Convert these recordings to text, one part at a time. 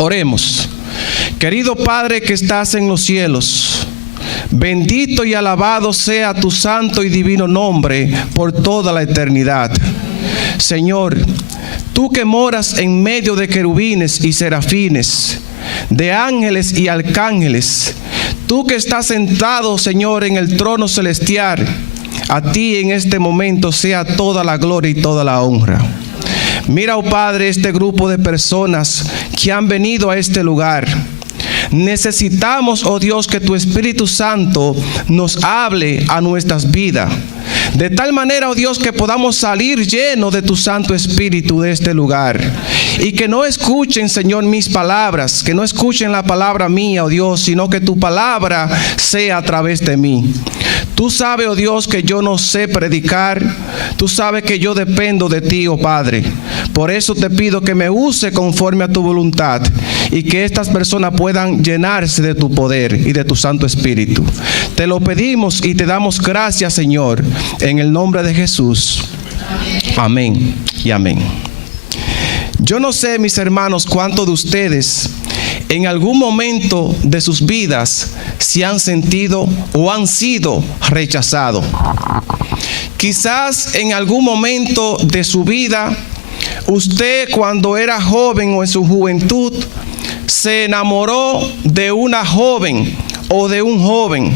Oremos. Querido Padre que estás en los cielos, bendito y alabado sea tu santo y divino nombre por toda la eternidad. Señor, tú que moras en medio de querubines y serafines, de ángeles y arcángeles, tú que estás sentado, Señor, en el trono celestial, a ti en este momento sea toda la gloria y toda la honra. Mira, oh Padre, este grupo de personas que han venido a este lugar. Necesitamos, oh Dios, que tu Espíritu Santo nos hable a nuestras vidas. De tal manera, oh Dios, que podamos salir llenos de tu Santo Espíritu de este lugar. Y que no escuchen, Señor, mis palabras, que no escuchen la palabra mía, oh Dios, sino que tu palabra sea a través de mí. Tú sabes, oh Dios, que yo no sé predicar. Tú sabes que yo dependo de ti, oh Padre. Por eso te pido que me use conforme a tu voluntad y que estas personas puedan llenarse de tu poder y de tu Santo Espíritu. Te lo pedimos y te damos gracias, Señor, en el nombre de Jesús. Amén y amén. Yo no sé, mis hermanos, cuántos de ustedes en algún momento de sus vidas se han sentido o han sido rechazados. Quizás en algún momento de su vida, usted cuando era joven o en su juventud, se enamoró de una joven o de un joven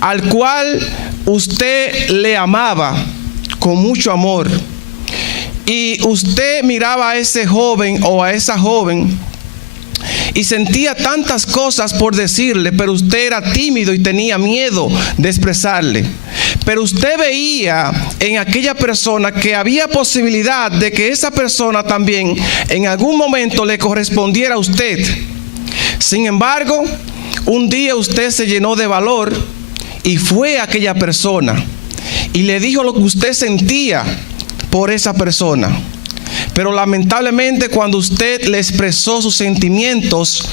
al cual usted le amaba con mucho amor. Y usted miraba a ese joven o a esa joven y sentía tantas cosas por decirle, pero usted era tímido y tenía miedo de expresarle. Pero usted veía en aquella persona que había posibilidad de que esa persona también en algún momento le correspondiera a usted. Sin embargo, un día usted se llenó de valor y fue a aquella persona y le dijo lo que usted sentía por esa persona. Pero lamentablemente cuando usted le expresó sus sentimientos,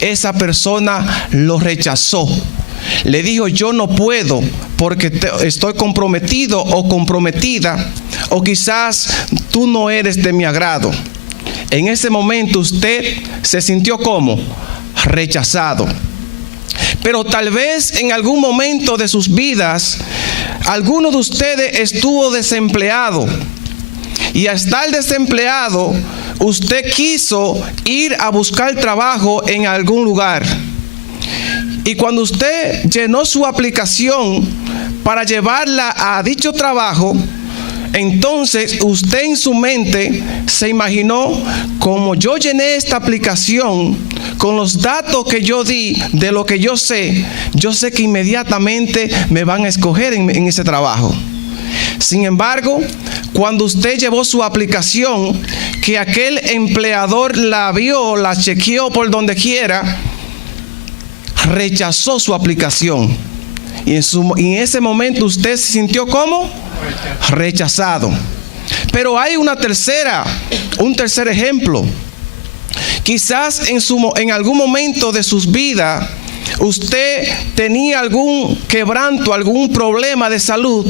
esa persona lo rechazó. Le dijo: yo no puedo porque estoy comprometido o comprometida, o quizás tú no eres de mi agrado. En ese momento usted se sintió como rechazado. Pero tal vez en algún momento de sus vidas, alguno de ustedes estuvo desempleado. Y al estar desempleado, usted quiso ir a buscar trabajo en algún lugar. Y cuando usted llenó su aplicación para llevarla a dicho trabajo, entonces usted en su mente se imaginó: como yo llené esta aplicación con los datos que yo di de lo que yo sé que inmediatamente me van a escoger en ese trabajo. Sin embargo, cuando usted llevó su aplicación, que aquel empleador la vio, la chequeó por donde quiera, rechazó su aplicación. Y en ese momento usted se sintió ¿cómo? Rechazado. Pero hay un tercer ejemplo. Quizás en algún momento de sus vidas usted tenía algún quebranto, algún problema de salud,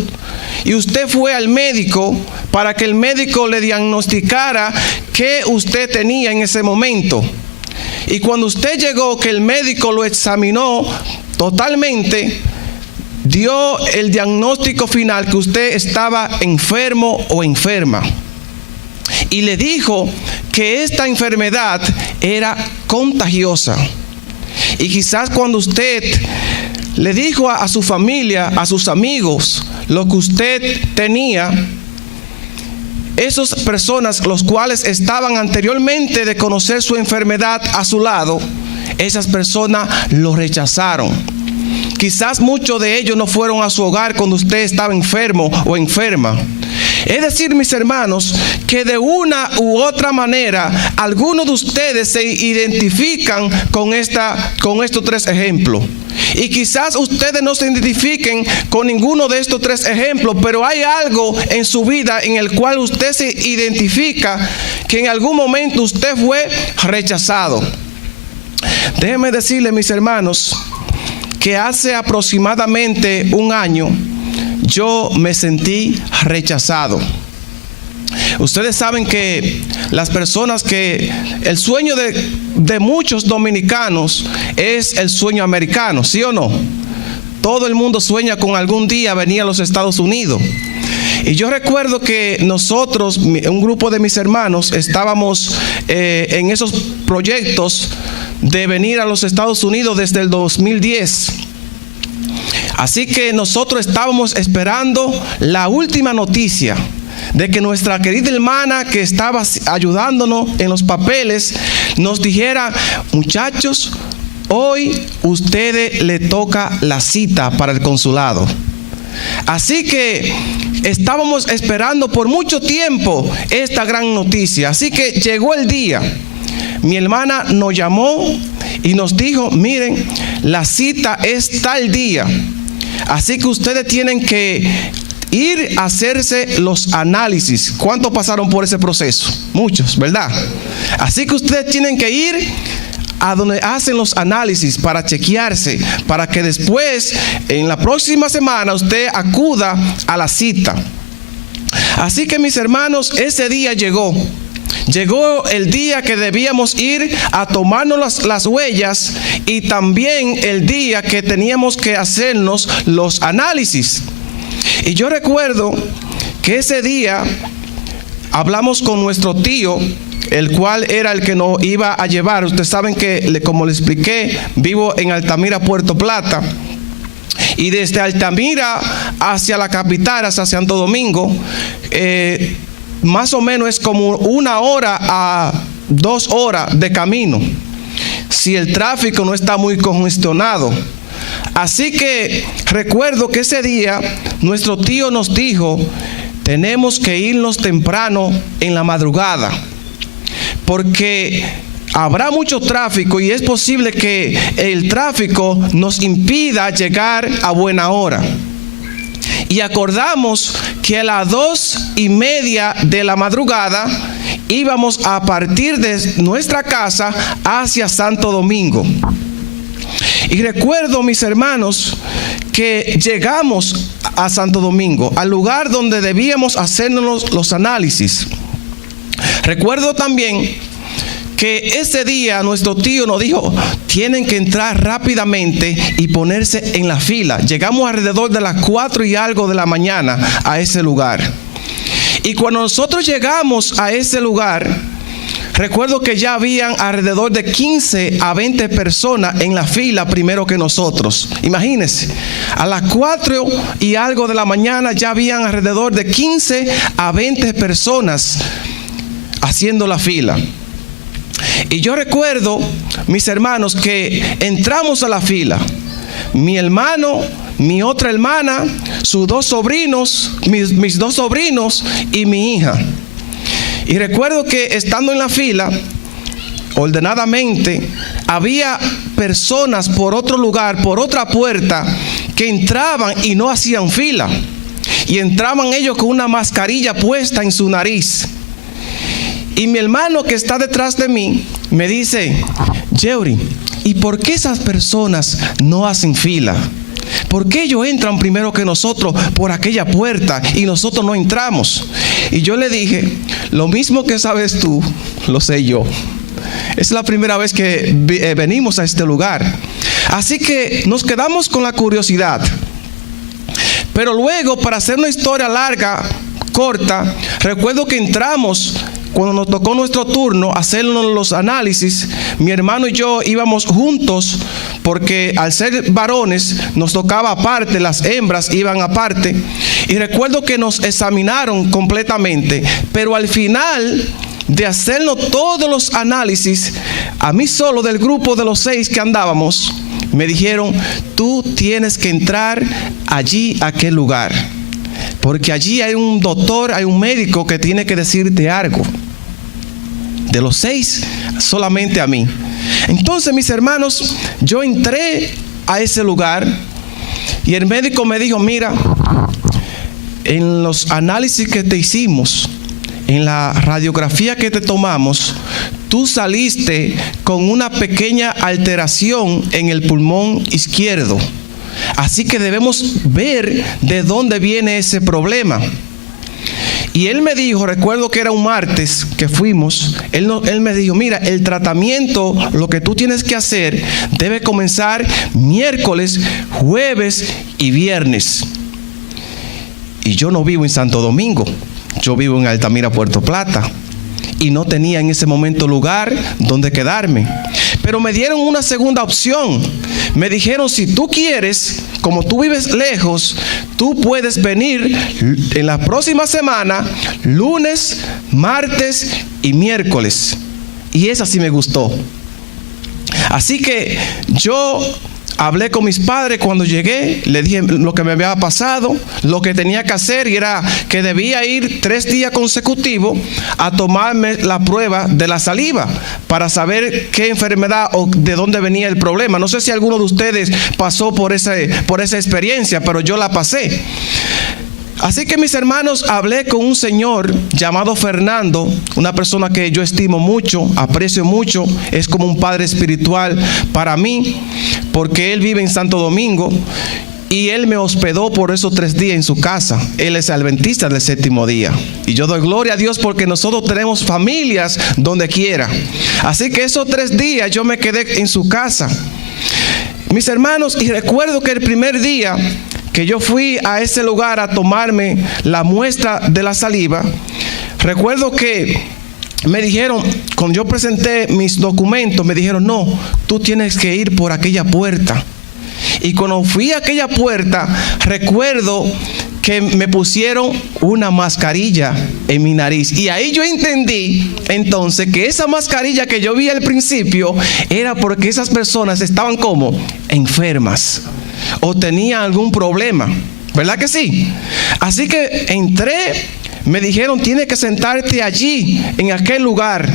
y usted fue al médico para que el médico le diagnosticara qué usted tenía en ese momento. Y cuando usted llegó, que el médico lo examinó totalmente, dio el diagnóstico final que usted estaba enfermo o enferma. Y le dijo que esta enfermedad era contagiosa. Y quizás cuando usted le dijo a su familia, a sus amigos, lo que usted tenía, esas personas, los cuales estaban anteriormente de conocer su enfermedad a su lado, esas personas lo rechazaron. Quizás muchos de ellos no fueron a su hogar cuando usted estaba enfermo o enferma. Es decir, mis hermanos, que de una u otra manera, algunos de ustedes se identifican con estos tres ejemplos. Y quizás ustedes no se identifiquen con ninguno de estos tres ejemplos, pero hay algo en su vida en el cual usted se identifica que en algún momento usted fue rechazado. Déjenme decirle, mis hermanos, que hace aproximadamente un año yo me sentí rechazado. Ustedes saben que las personas que el sueño de de muchos dominicanos es el sueño americano, ¿sí o no? Todo el mundo sueña con algún día venir a los Estados Unidos. Y yo recuerdo que nosotros, un grupo de mis hermanos, estábamos en esos proyectos de venir a los Estados Unidos desde el 2010. Así que nosotros estábamos esperando la última noticia de que nuestra querida hermana que estaba ayudándonos en los papeles nos dijera: muchachos, hoy ustedes le toca la cita para el consulado. Así que estábamos esperando por mucho tiempo esta gran noticia. Así que llegó el día. Mi hermana nos llamó y nos dijo: miren, la cita es tal día, así que ustedes tienen que ir a hacerse los análisis. ¿Cuántos pasaron por ese proceso? Muchos, ¿verdad? Así que ustedes tienen que ir a donde hacen los análisis para chequearse, para que después, en la próxima semana, usted acuda a la cita. Así que, mis hermanos, ese día llegó. Llegó el día que debíamos ir a tomarnos las huellas, y también el día que teníamos que hacernos los análisis. Y yo recuerdo que ese día hablamos con nuestro tío, el cual era el que nos iba a llevar. Ustedes saben que, como les expliqué, vivo en Altamira, Puerto Plata. Y desde Altamira hacia la capital, hacia Santo Domingo, más o menos es como 1 hora a 2 horas de camino, si el tráfico no está muy congestionado. Así que recuerdo que ese día nuestro tío nos dijo: tenemos que irnos temprano en la madrugada, porque habrá mucho tráfico y es posible que el tráfico nos impida llegar a buena hora. Y acordamos que a las 2:30 de la madrugada íbamos a partir de nuestra casa hacia Santo Domingo. Y recuerdo, mis hermanos, que llegamos a Santo Domingo, al lugar donde debíamos hacernos los análisis. Recuerdo también que ese día nuestro tío nos dijo: tienen que entrar rápidamente y ponerse en la fila. Llegamos alrededor de las 4 y algo de la mañana a ese lugar. Y cuando nosotros llegamos a ese lugar, recuerdo que ya habían alrededor de 15 a 20 personas en la fila primero que nosotros. Imagínense, a las 4 y algo de la mañana ya habían alrededor de 15 a 20 personas haciendo la fila. Y yo recuerdo, mis hermanos, que entramos a la fila. Mi hermano, mi otra hermana, sus 2 sobrinos, mis 2 sobrinos y mi hija. Y recuerdo que estando en la fila, ordenadamente, había personas por otro lugar, por otra puerta, que entraban y no hacían fila. Y entraban ellos con una mascarilla puesta en su nariz. Y mi hermano que está detrás de mí me dice: Yeuri, ¿y por qué esas personas no hacen fila? ¿Por qué ellos entran primero que nosotros por aquella puerta y nosotros no entramos? Y yo le dije: lo mismo que sabes tú, lo sé yo. Es la primera vez que venimos a este lugar. Así que nos quedamos con la curiosidad. Pero luego, para hacer una historia larga, corta, recuerdo que entramos. Cuando nos tocó nuestro turno hacernos los análisis, mi hermano y yo íbamos juntos, porque al ser varones nos tocaba aparte, las hembras iban aparte. Y recuerdo que nos examinaron completamente, pero al final de hacernos todos los análisis, a mí solo del grupo de los 6 que andábamos, me dijeron: tú tienes que entrar allí, a aquel lugar, porque allí hay un doctor, hay un médico que tiene que decirte algo. De los 6, solamente a mí. Entonces, mis hermanos, yo entré a ese lugar y el médico me dijo: mira, en los análisis que te hicimos, en la radiografía que te tomamos, tú saliste con una pequeña alteración en el pulmón izquierdo. Así que debemos ver de dónde viene ese problema. Y él me dijo, recuerdo que era un martes que fuimos, él me dijo, mira, el tratamiento, lo que tú tienes que hacer, debe comenzar miércoles, jueves y viernes. Y yo no vivo en Santo Domingo, yo vivo en Altamira, Puerto Plata. Y no tenía en ese momento lugar donde quedarme. Pero me dieron una segunda opción. Me dijeron, si tú quieres, como tú vives lejos, tú puedes venir en la próxima semana, lunes, martes y miércoles. Y esa sí me gustó. Así que yo hablé con mis padres cuando llegué, le dije lo que me había pasado, lo que tenía que hacer, y era que debía ir 3 días consecutivos a tomarme la prueba de la saliva para saber qué enfermedad o de dónde venía el problema. No sé si alguno de ustedes pasó por esa experiencia, pero yo la pasé. Así que, mis hermanos, hablé con un señor llamado Fernando, una persona que yo estimo mucho, aprecio mucho, es como un padre espiritual para mí, porque él vive en Santo Domingo y él me hospedó por esos 3 días en su casa. Él es adventista del 7º día. Y yo doy gloria a Dios porque nosotros tenemos familias donde quiera. Así que esos 3 días yo me quedé en su casa. Mis hermanos, y recuerdo que el primer día que yo fui a ese lugar a tomarme la muestra de la saliva, recuerdo que me dijeron, cuando yo presenté mis documentos, me dijeron, no, tú tienes que ir por aquella puerta. Y cuando fui a aquella puerta, recuerdo que me pusieron una mascarilla en mi nariz. Y ahí yo entendí entonces que esa mascarilla que yo vi al principio era porque esas personas estaban como enfermas o tenían algún problema, ¿verdad que sí? Así que entré, me dijeron, tienes que sentarte allí, en aquel lugar,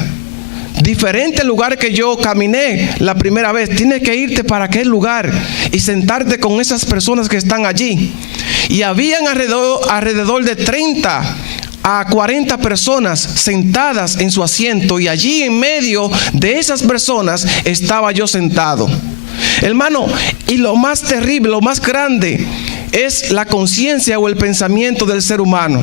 diferente lugar que yo caminé la primera vez. Tienes que irte para aquel lugar y sentarte con esas personas que están allí. Y habían alrededor de 30 a 40 personas sentadas en su asiento, y allí en medio de esas personas estaba yo sentado. Hermano, y lo más terrible, lo más grande es la conciencia o el pensamiento del ser humano.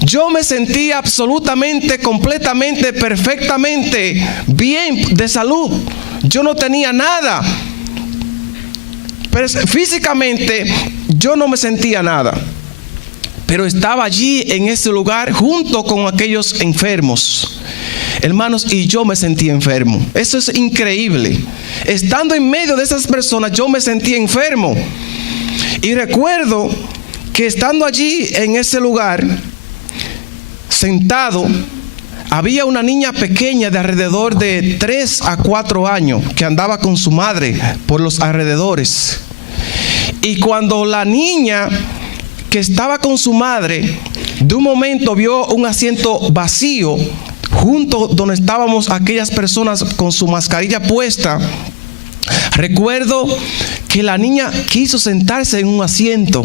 Yo me sentía absolutamente, completamente, perfectamente bien de salud. Yo no tenía nada. Pero físicamente yo no me sentía nada. Pero estaba allí en ese lugar junto con aquellos enfermos. Hermanos, y yo me sentí enfermo. Eso es increíble. Estando en medio de esas personas, yo me sentí enfermo. Y recuerdo que estando allí en ese lugar, sentado, había una niña pequeña de alrededor de 3 a 4 años que andaba con su madre por los alrededores. Y cuando la niña que estaba con su madre, de un momento vio un asiento vacío junto donde estábamos aquellas personas con su mascarilla puesta, recuerdo que la niña quiso sentarse en un asiento.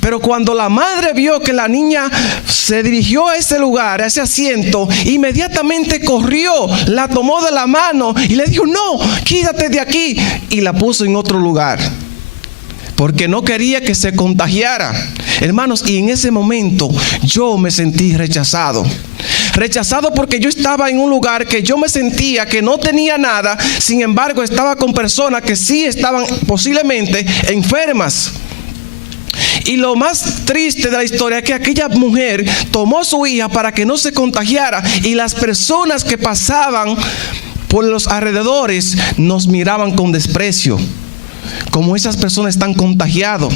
Pero cuando la madre vio que la niña se dirigió a ese lugar, a ese asiento, inmediatamente corrió, la tomó de la mano y le dijo, no, quítate de aquí, y la puso en otro lugar, porque no quería que se contagiara. Hermanos, y en ese momento yo me sentí rechazado. Rechazado porque yo estaba en un lugar que yo me sentía que no tenía nada. Sin embargo, estaba con personas que sí estaban posiblemente enfermas. Y lo más triste de la historia es que aquella mujer tomó a su hija para que no se contagiara, y las personas que pasaban por los alrededores nos miraban con desprecio, como esas personas están contagiadas.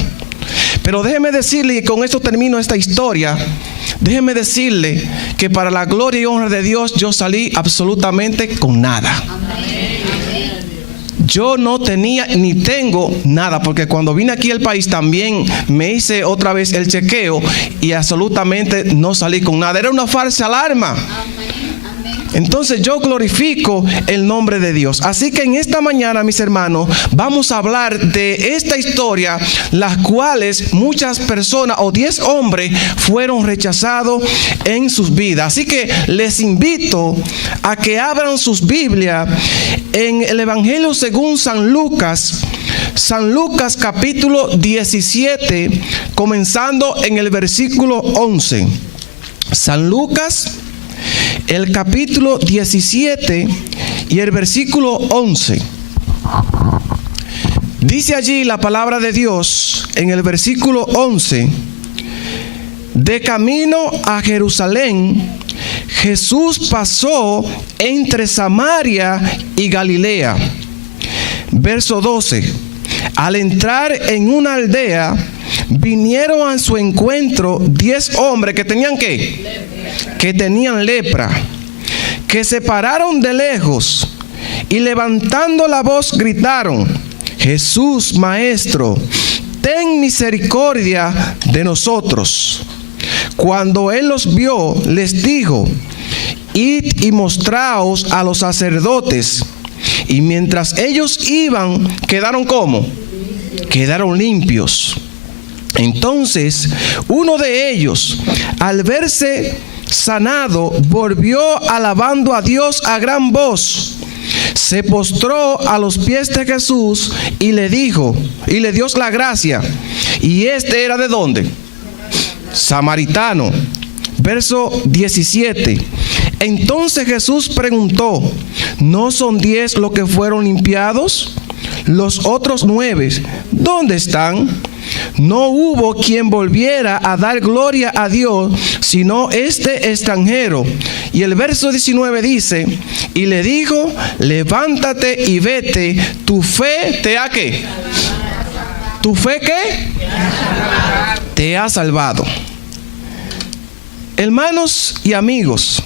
Pero déjeme decirle, y con esto termino esta historia, déjeme decirle que para la gloria y honra de Dios yo salí absolutamente con nada. Amén. Yo no tenía ni tengo nada, porque cuando vine aquí al país también me hice otra vez el chequeo y absolutamente no salí con nada. Era una falsa alarma. Entonces yo glorifico el nombre de Dios. Así que en esta mañana, mis hermanos, vamos a hablar de esta historia, las cuales muchas personas o 10 hombres fueron rechazados en sus vidas. Así que les invito a que abran sus Biblias en el Evangelio según San Lucas capítulo 17, comenzando en el versículo 11. San Lucas, el capítulo 17 y el versículo 11. Dice allí la palabra de Dios en el versículo 11: de camino a Jerusalén, Jesús pasó entre Samaria y Galilea. Verso 12: al entrar en una aldea, vinieron a su encuentro 10 hombres que tenían ¿qué? Que tenían lepra, que se pararon de lejos y levantando la voz gritaron: Jesús, Maestro, ten misericordia de nosotros. Cuando él los vio, les dijo: id y mostraos a los sacerdotes. Y mientras ellos iban, quedaron ¿cómo? Quedaron limpios. Entonces uno de ellos, al verse sanado, volvió alabando a Dios a gran voz. Se postró a los pies de Jesús y le dijo, y le dio la gracia. Y este era ¿de dónde? Samaritano. Verso 17. Entonces Jesús preguntó: ¿no son 10 los que fueron limpiados? Los otros 9, ¿dónde están? No hubo quien volviera a dar gloria a Dios, sino este extranjero. Y el verso 19 dice: y le dijo: levántate y vete, tu fe te ha ¿qué? ¿Tu fe qué? Te ha salvado. Hermanos y amigos,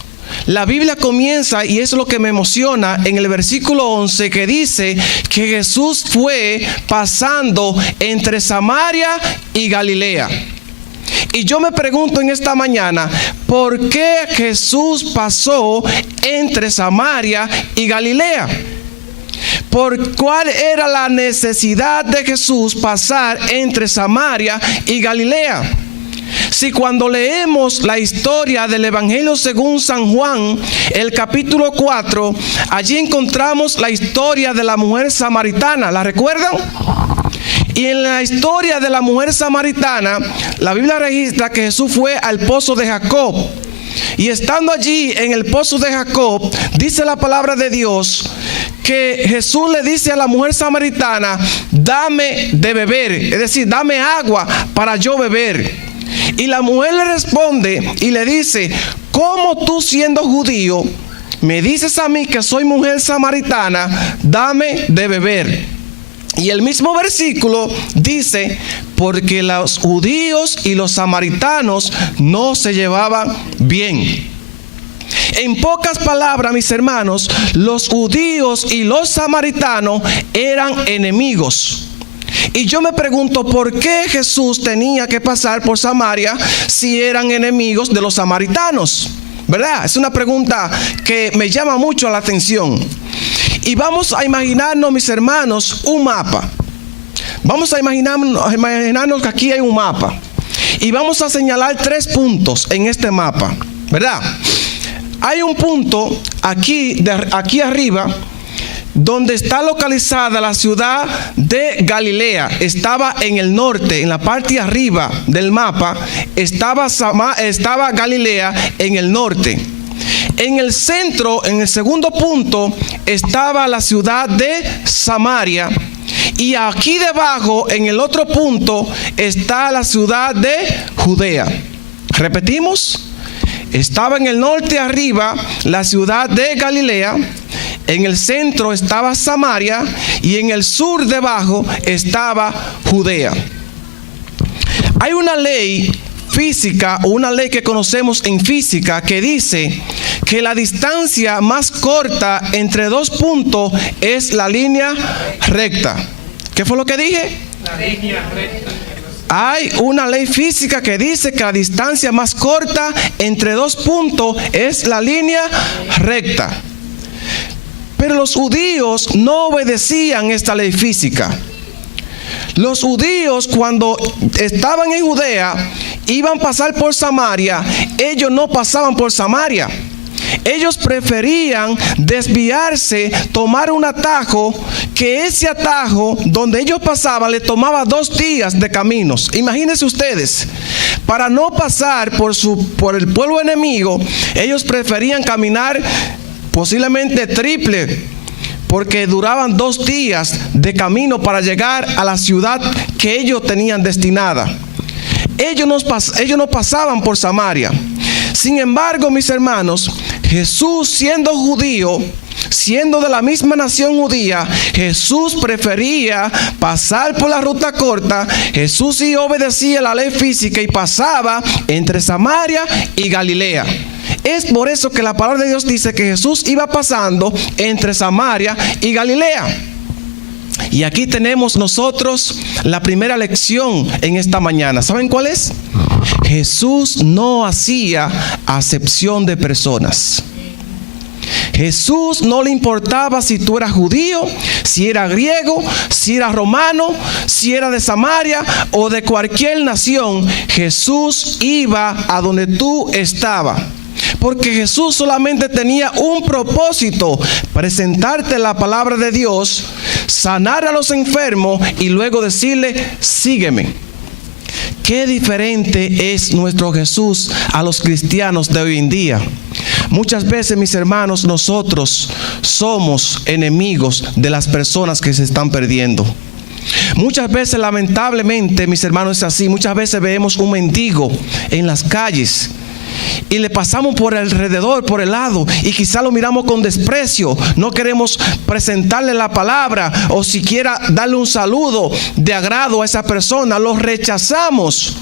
la Biblia comienza, y es lo que me emociona, en el versículo 11, que dice que Jesús fue pasando entre Samaria y Galilea. Y yo me pregunto en esta mañana, ¿por qué Jesús pasó entre Samaria y Galilea? ¿Por cuál era la necesidad de Jesús pasar entre Samaria y Galilea? Si cuando leemos la historia del Evangelio según San Juan, el capítulo 4, allí encontramos la historia de la mujer samaritana, ¿la recuerdan? Y en la historia de la mujer samaritana, la Biblia registra que Jesús fue al pozo de Jacob. Y estando allí en el pozo de Jacob, dice la palabra de Dios que Jesús le dice a la mujer samaritana: dame de beber, es decir, dame agua para yo beber. Y la mujer le responde y le dice: ¿cómo tú, siendo judío, me dices a mí que soy mujer samaritana, dame de beber? Y el mismo versículo dice: porque los judíos y los samaritanos no se llevaban bien. En pocas palabras, mis hermanos, los judíos y los samaritanos eran enemigos. Y yo me pregunto, ¿por qué Jesús tenía que pasar por Samaria si eran enemigos de los samaritanos? ¿Verdad? Es una pregunta que me llama mucho la atención. Y vamos a imaginarnos, mis hermanos, un mapa. Vamos a imaginarnos que aquí hay un mapa. Y vamos a señalar 3 puntos en este mapa, ¿verdad? Hay un punto aquí arriba, donde está localizada la ciudad de Galilea. Estaba en el norte, en la parte de arriba del mapa, estaba Galilea en el norte. En el centro, en el segundo punto, estaba la ciudad de Samaria. Y aquí debajo, en el otro punto, está la ciudad de Judea. ¿Repetimos? Estaba en el norte arriba la ciudad de Galilea. En el centro estaba Samaria y en el sur debajo estaba Judea. Hay una ley física, o una ley que conocemos en física, que dice que la distancia más corta entre 2 puntos es la línea recta. ¿Qué fue lo que dije? La línea recta. Hay una ley física que dice que la distancia más corta entre 2 puntos es la línea recta. Pero los judíos no obedecían esta ley física. Los judíos, cuando estaban en Judea, iban a pasar por Samaria. Ellos no pasaban por Samaria. Ellos preferían desviarse, tomar un atajo, que ese atajo donde ellos pasaban le tomaba 2 días de caminos. Imagínense ustedes, para no pasar por el pueblo enemigo, ellos preferían caminar posiblemente triple, porque duraban 2 días de camino para llegar a la ciudad que ellos tenían destinada. Ellos no pasaban por Samaria. Sin embargo, mis hermanos, Jesús, siendo judío, siendo de la misma nación judía, Jesús prefería pasar por la ruta corta. Jesús sí obedecía la ley física y pasaba entre Samaria y Galilea. Es por eso que la palabra de Dios dice que Jesús iba pasando entre Samaria y Galilea. Y aquí tenemos nosotros la primera lección en esta mañana. ¿Saben cuál es? Jesús no hacía acepción de personas. Jesús no le importaba si tú eras judío, si eras griego, si eras romano, si eras de Samaria o de cualquier nación. Jesús iba a donde tú estabas. Porque Jesús solamente tenía un propósito: presentarte la palabra de Dios, sanar a los enfermos y luego decirle, sígueme. Qué diferente es nuestro Jesús a los cristianos de hoy en día. Muchas veces, mis hermanos, nosotros somos enemigos de las personas que se están perdiendo. Muchas veces, lamentablemente, mis hermanos, es así. Muchas veces vemos un mendigo en las calles y le pasamos por alrededor, por el lado, y quizá lo miramos con desprecio. No queremos presentarle la palabra o siquiera darle un saludo de agrado a esa persona. Lo rechazamos.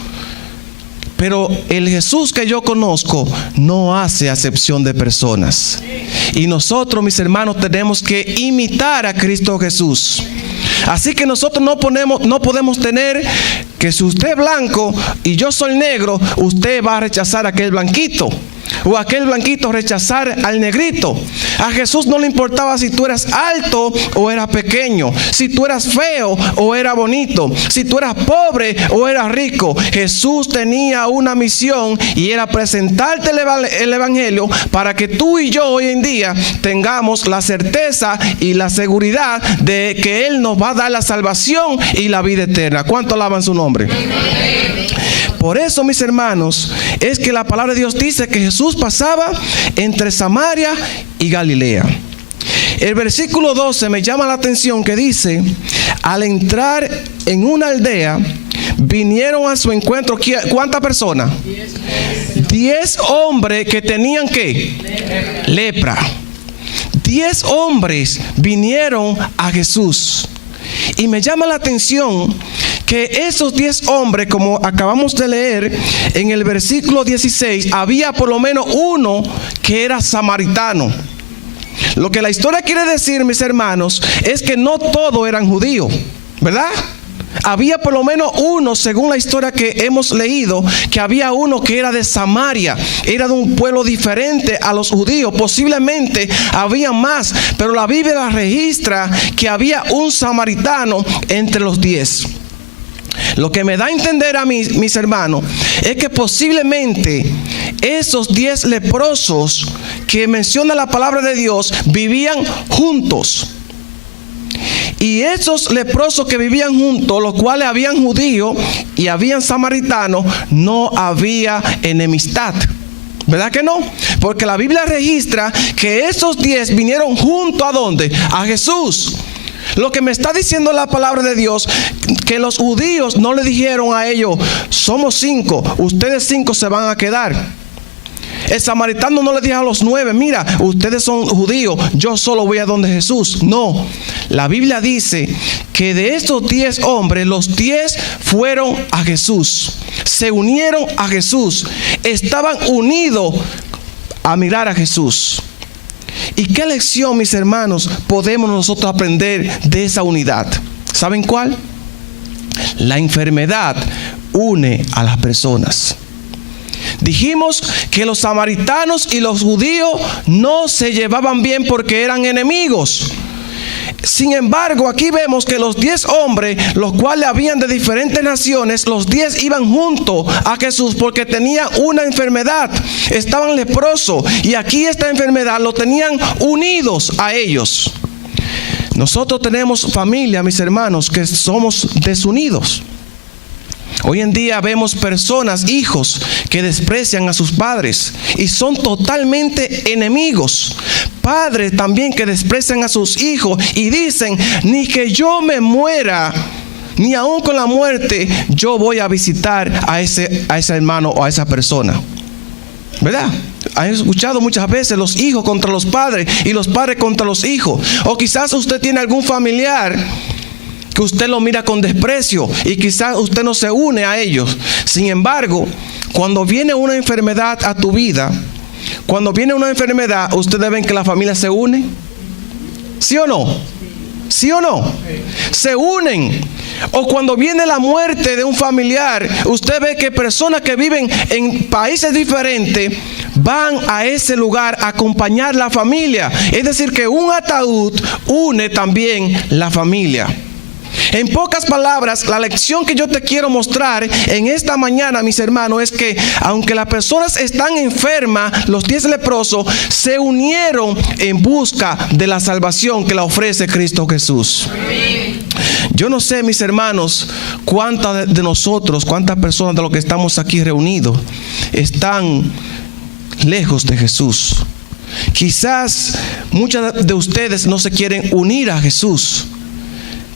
Pero el Jesús que yo conozco no hace acepción de personas. Y nosotros, mis hermanos, tenemos que imitar a Cristo Jesús. Así que nosotros no podemos tener que si usted es blanco y yo soy negro, usted va a rechazar a aquel blanquito, o aquel blanquito rechazar al negrito. A Jesús no le importaba si tú eras alto o eras pequeño, si tú eras feo o eras bonito, si tú eras pobre o eras rico. Jesús tenía una misión y era presentarte el evangelio para que tú y yo hoy en día tengamos la certeza y la seguridad de que Él nos va a dar la salvación y la vida eterna. ¿Cuánto alaban su nombre? Por eso, mis hermanos, es que la palabra de Dios dice que Jesús pasaba entre Samaria y Galilea. El versículo 12 me llama la atención, que dice: al entrar en una aldea, vinieron a su encuentro, ¿cuántas personas? 10 hombres que tenían ¿qué? Lepra. 10 hombres vinieron a Jesús. Y me llama la atención que esos 10 hombres, como acabamos de leer en el versículo 16, había por lo menos uno que era samaritano. Lo que la historia quiere decir, mis hermanos, es que no todos eran judíos, ¿verdad? Había por lo menos uno, según la historia que hemos leído, que había uno que era de Samaria, era de un pueblo diferente a los judíos. Posiblemente había más, pero la Biblia registra que había un samaritano entre los 10. Lo que me da a entender a mí, mis hermanos, es que posiblemente esos 10 leprosos que menciona la palabra de Dios vivían juntos. Y esos leprosos que vivían juntos, los cuales habían judíos y habían samaritanos, no había enemistad. ¿Verdad que no? Porque la Biblia registra que esos 10 vinieron junto ¿a dónde? A Jesús. Lo que me está diciendo la palabra de Dios, que los judíos no le dijeron a ellos: somos 5, ustedes 5 se van a quedar. El samaritano no le dijo a los 9: mira, ustedes son judíos, yo solo voy a donde Jesús. No, la Biblia dice que de estos 10 hombres, los 10 fueron a Jesús, se unieron a Jesús, estaban unidos a mirar a Jesús. ¿Y qué lección, mis hermanos, podemos nosotros aprender de esa unidad? ¿Saben cuál? La enfermedad une a las personas. Dijimos que los samaritanos y los judíos no se llevaban bien porque eran enemigos. Sin embargo, aquí vemos que los 10 hombres, los cuales habían de diferentes naciones, los 10 iban juntos a Jesús porque tenían una enfermedad, estaban leprosos, y aquí esta enfermedad lo tenían unidos a ellos. Nosotros tenemos familia, mis hermanos, que somos desunidos. Hoy en día vemos personas, hijos, que desprecian a sus padres y son totalmente enemigos. Padres también que desprecian a sus hijos y dicen, ni que yo me muera, ni aún con la muerte, yo voy a visitar a ese hermano o a esa persona. ¿Verdad? Han escuchado muchas veces los hijos contra los padres y los padres contra los hijos. O quizás usted tiene algún familiar que usted lo mira con desprecio y quizás usted no se une a ellos. Sin embargo, cuando viene una enfermedad a tu vida, cuando viene una enfermedad, ¿ustedes ven que la familia se une? ¿Sí o no? ¿Sí o no? Se unen. O cuando viene la muerte de un familiar, usted ve que personas que viven en países diferentes van a ese lugar a acompañar la familia. Es decir, que un ataúd une también la familia. En pocas palabras, la lección que yo te quiero mostrar en esta mañana, mis hermanos, es que aunque las personas están enfermas, los 10 leprosos se unieron en busca de la salvación que la ofrece Cristo Jesús. Yo no sé, mis hermanos, cuántas de nosotros, cuántas personas de los que estamos aquí reunidos están lejos de Jesús. Quizás muchas de ustedes no se quieren unir a Jesús.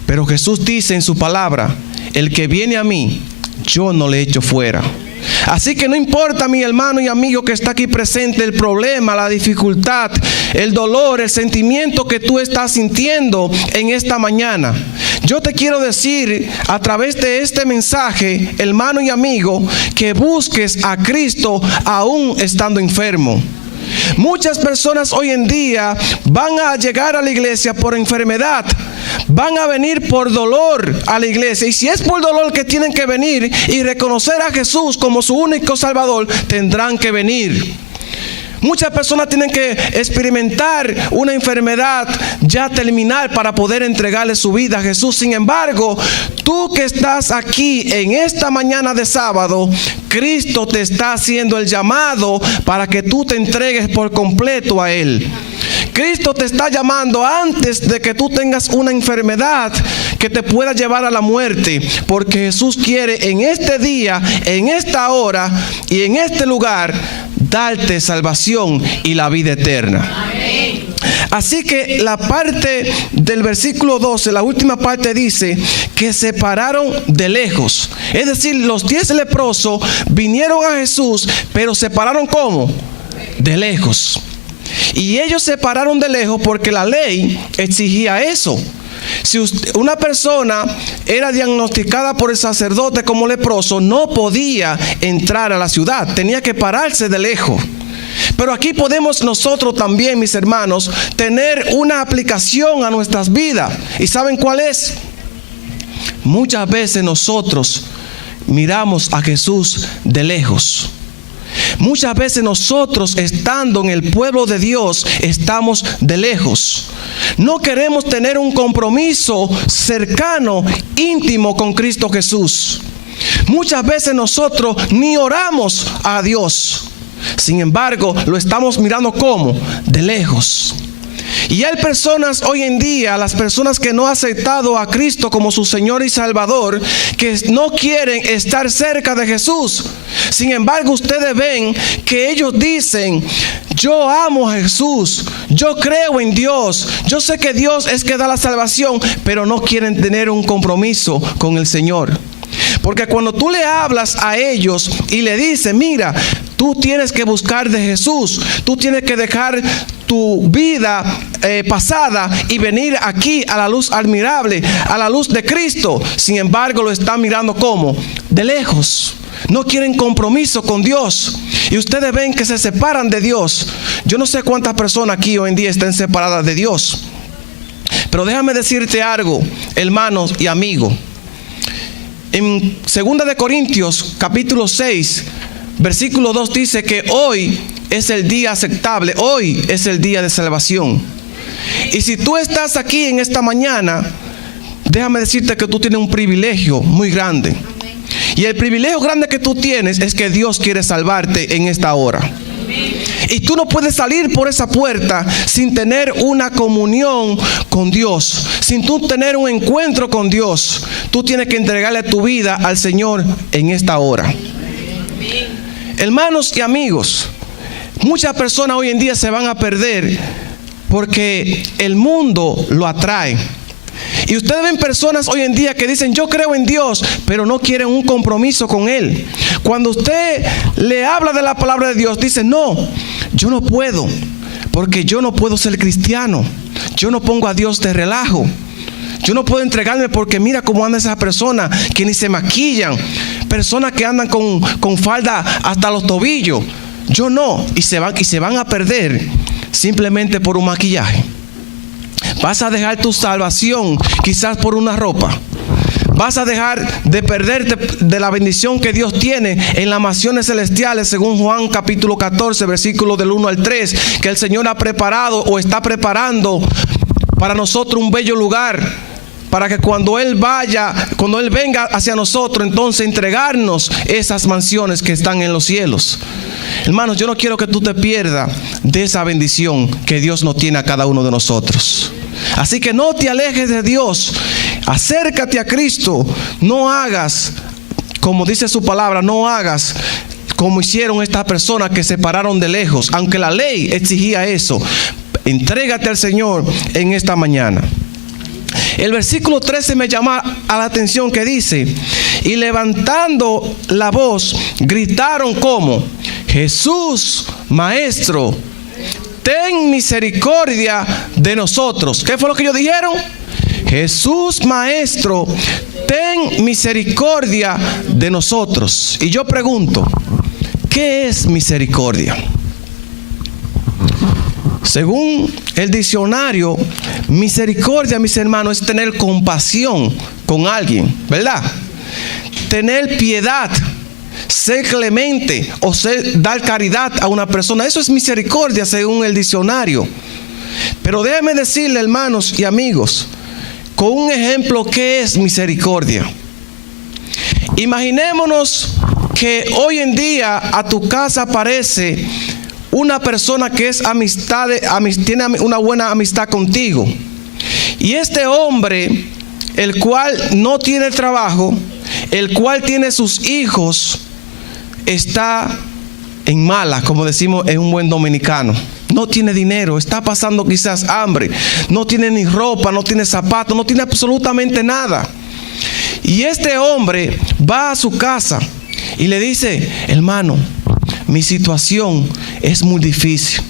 Pero Jesús dice en su palabra, el que viene a mí, yo no le echo fuera. Así que no importa, mi hermano y amigo que está aquí presente, el problema, la dificultad, el dolor, el sentimiento que tú estás sintiendo en esta mañana. Yo te quiero decir a través de este mensaje, hermano y amigo, que busques a Cristo aún estando enfermo. Muchas personas hoy en día van a llegar a la iglesia por enfermedad, van a venir por dolor a la iglesia, y si es por dolor que tienen que venir y reconocer a Jesús como su único Salvador, tendrán que venir. Muchas personas tienen que experimentar una enfermedad ya terminal para poder entregarle su vida a Jesús. Sin embargo, tú que estás aquí en esta mañana de sábado, Cristo te está haciendo el llamado para que tú te entregues por completo a Él. Cristo te está llamando antes de que tú tengas una enfermedad que te pueda llevar a la muerte, porque Jesús quiere en este día, en esta hora y en este lugar darte salvación y la vida eterna. Amén. Así que la parte del versículo 12, la última parte dice que se pararon de lejos. Es decir, los 10 leprosos vinieron a Jesús, pero se pararon ¿cómo? De lejos. Y ellos se pararon de lejos porque la ley exigía eso. Si una persona era diagnosticada por el sacerdote como leproso, no podía entrar a la ciudad, tenía que pararse de lejos. Pero aquí podemos nosotros también, mis hermanos, tener una aplicación a nuestras vidas. ¿Y saben cuál es? Muchas veces nosotros miramos a Jesús de lejos. Muchas veces nosotros, estando en el pueblo de Dios, estamos de lejos. No queremos tener un compromiso cercano, íntimo con Cristo Jesús. Muchas veces nosotros ni oramos a Dios. Sin embargo, lo estamos mirando ¿cómo? De lejos. Y hay personas hoy en día, las personas que no han aceptado a Cristo como su Señor y Salvador, que no quieren estar cerca de Jesús. Sin embargo, ustedes ven que ellos dicen, yo amo a Jesús, yo creo en Dios, yo sé que Dios es que da la salvación, pero no quieren tener un compromiso con el Señor. Porque cuando tú le hablas a ellos y le dices, mira, tú tienes que buscar de Jesús, tú tienes que dejar tu vida pasada y venir aquí a la luz admirable, a la luz de Cristo. Sin embargo, lo están mirando ¿cómo? De lejos. No quieren compromiso con Dios. Y ustedes ven que se separan de Dios. Yo no sé cuántas personas aquí hoy en día están separadas de Dios. Pero déjame decirte algo, hermanos y amigos. En 2 de Corintios, capítulo 6, versículo 2 dice que hoy es el día aceptable, hoy es el día de salvación. Y si tú estás aquí en esta mañana, déjame decirte que tú tienes un privilegio muy grande. Y el privilegio grande que tú tienes es que Dios quiere salvarte en esta hora. Y tú no puedes salir por esa puerta sin tener una comunión con Dios, sin tú tener un encuentro con Dios. Tú tienes que entregarle tu vida al Señor en esta hora. Hermanos y amigos, muchas personas hoy en día se van a perder porque el mundo lo atrae. Y ustedes ven personas hoy en día que dicen: yo creo en Dios, pero no quieren un compromiso con Él. Cuando usted le habla de la palabra de Dios, dice: no, yo no puedo, porque yo no puedo ser cristiano. Yo no pongo a Dios de relajo. Yo no puedo entregarme porque mira cómo andan esas personas que ni se maquillan. Personas que andan con falda hasta los tobillos. Yo no. Y se van a perder simplemente por un maquillaje. Vas a dejar tu salvación quizás por una ropa. Vas a dejar de perderte de la bendición que Dios tiene en las mansiones celestiales, según Juan capítulo 14, versículos del 1 al 3, que el Señor ha preparado o está preparando para nosotros un bello lugar, para que cuando Él venga hacia nosotros, entonces entregarnos esas mansiones que están en los cielos. Hermanos, yo no quiero que tú te pierdas de esa bendición que Dios nos tiene a cada uno de nosotros. Así que no te alejes de Dios. Acércate a Cristo. No hagas, como dice su palabra, no hagas como hicieron estas personas que se pararon de lejos, aunque la ley exigía eso. Entrégate al Señor en esta mañana. El versículo 13 me llama a la atención, que dice: y levantando la voz, gritaron como: Jesús, Maestro, ten misericordia de nosotros. ¿Qué fue lo que ellos dijeron? Jesús, Maestro, ten misericordia de nosotros. Y yo pregunto, ¿qué es misericordia? Según el diccionario, misericordia, mis hermanos, es tener compasión con alguien, ¿verdad? Tener piedad, ser clemente o dar caridad a una persona. Eso es misericordia según el diccionario. Pero déjenme decirle, hermanos y amigos, con un ejemplo, ¿qué es misericordia? Imaginémonos que hoy en día a tu casa aparece una persona que es tiene una buena amistad contigo. Y este hombre, el cual no tiene trabajo, el cual tiene sus hijos, está en mala, como decimos en un buen dominicano. No tiene dinero, está pasando quizás hambre, no tiene ni ropa, no tiene zapatos, no tiene absolutamente nada. Y este hombre va a su casa y le dice: hermano, mi situación es muy difícil.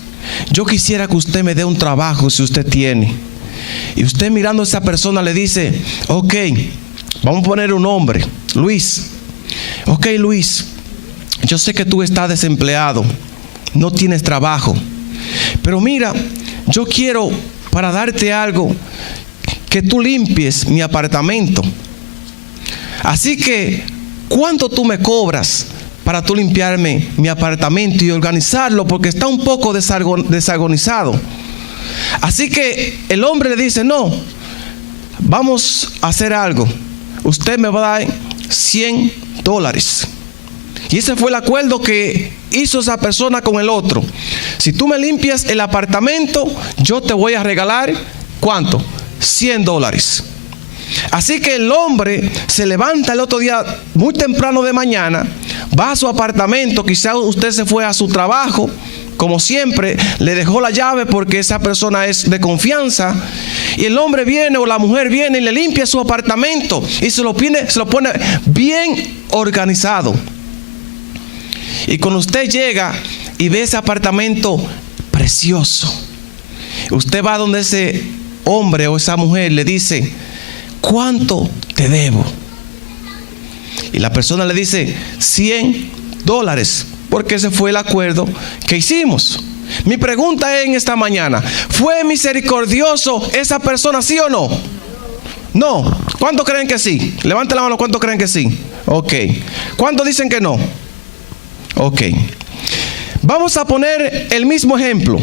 Yo quisiera que usted me dé un trabajo si usted tiene. Y usted, mirando a esa persona, le dice: ok, vamos a poner un nombre, Luis. Ok, Luis, yo sé que tú estás desempleado, no tienes trabajo, pero mira, yo quiero, para darte algo, que tú limpies mi apartamento. Así que, ¿cuánto tú me cobras para tú limpiarme mi apartamento y organizarlo? Porque está un poco desorganizado. Así que el hombre le dice: no, vamos a hacer algo. Usted me va a dar $100. Y ese fue el acuerdo que hizo esa persona con el otro. Si tú me limpias el apartamento, yo te voy a regalar, ¿cuánto? $100. Así que el hombre se levanta el otro día muy temprano de mañana, va a su apartamento. Quizás usted se fue a su trabajo, como siempre, le dejó la llave porque esa persona es de confianza. Y el hombre viene o la mujer viene y le limpia su apartamento y se lo pone bien organizado. Y cuando usted llega y ve ese apartamento precioso, usted va donde ese hombre o esa mujer le dice: ¿cuánto te debo? Y la persona le dice: $100, porque ese fue el acuerdo que hicimos. Mi pregunta es en esta mañana: ¿fue misericordioso esa persona, sí o no? No. ¿Cuántos creen que sí? Levanten la mano, ¿cuántos creen que sí? Ok. ¿Cuántos dicen que no? Ok. Vamos a poner el mismo ejemplo.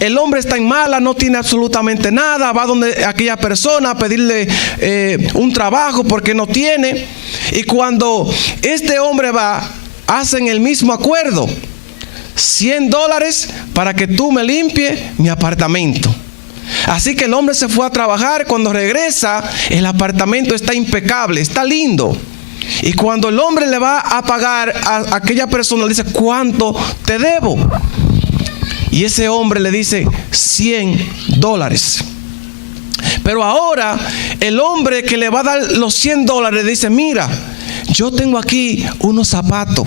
El hombre está en mala, no tiene absolutamente nada, va donde aquella persona a pedirle un trabajo porque no tiene. Y cuando este hombre va, hacen el mismo acuerdo. $100 para que tú me limpies mi apartamento. Así que el hombre se fue a trabajar. Cuando regresa, el apartamento está impecable, está lindo. Y cuando el hombre le va a pagar a aquella persona, le dice: ¿cuánto te debo? Y ese hombre le dice: $100. Pero ahora el hombre que le va a dar los $100 le dice: mira, yo tengo aquí unos zapatos,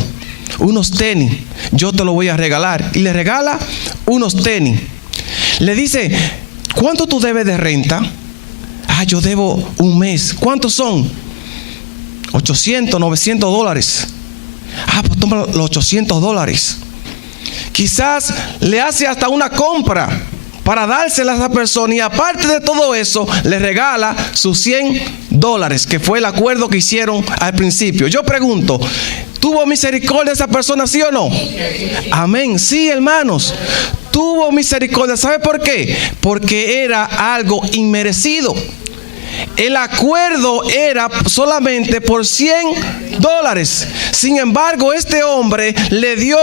unos tenis, yo te lo voy a regalar. Y le regala unos tenis. Le dice: ¿cuánto tú debes de renta? Yo debo un mes. ¿Cuántos son? $800, $900. Pues toma los $800. Quizás le hace hasta una compra para dársela a esa persona, y aparte de todo eso, le regala sus $100, que fue el acuerdo que hicieron al principio. Yo pregunto, ¿tuvo misericordia esa persona, sí o no? Amén. Sí, hermanos, tuvo misericordia. ¿Sabe por qué? Porque era algo inmerecido. El acuerdo era solamente por $100. Sin embargo, este hombre le dio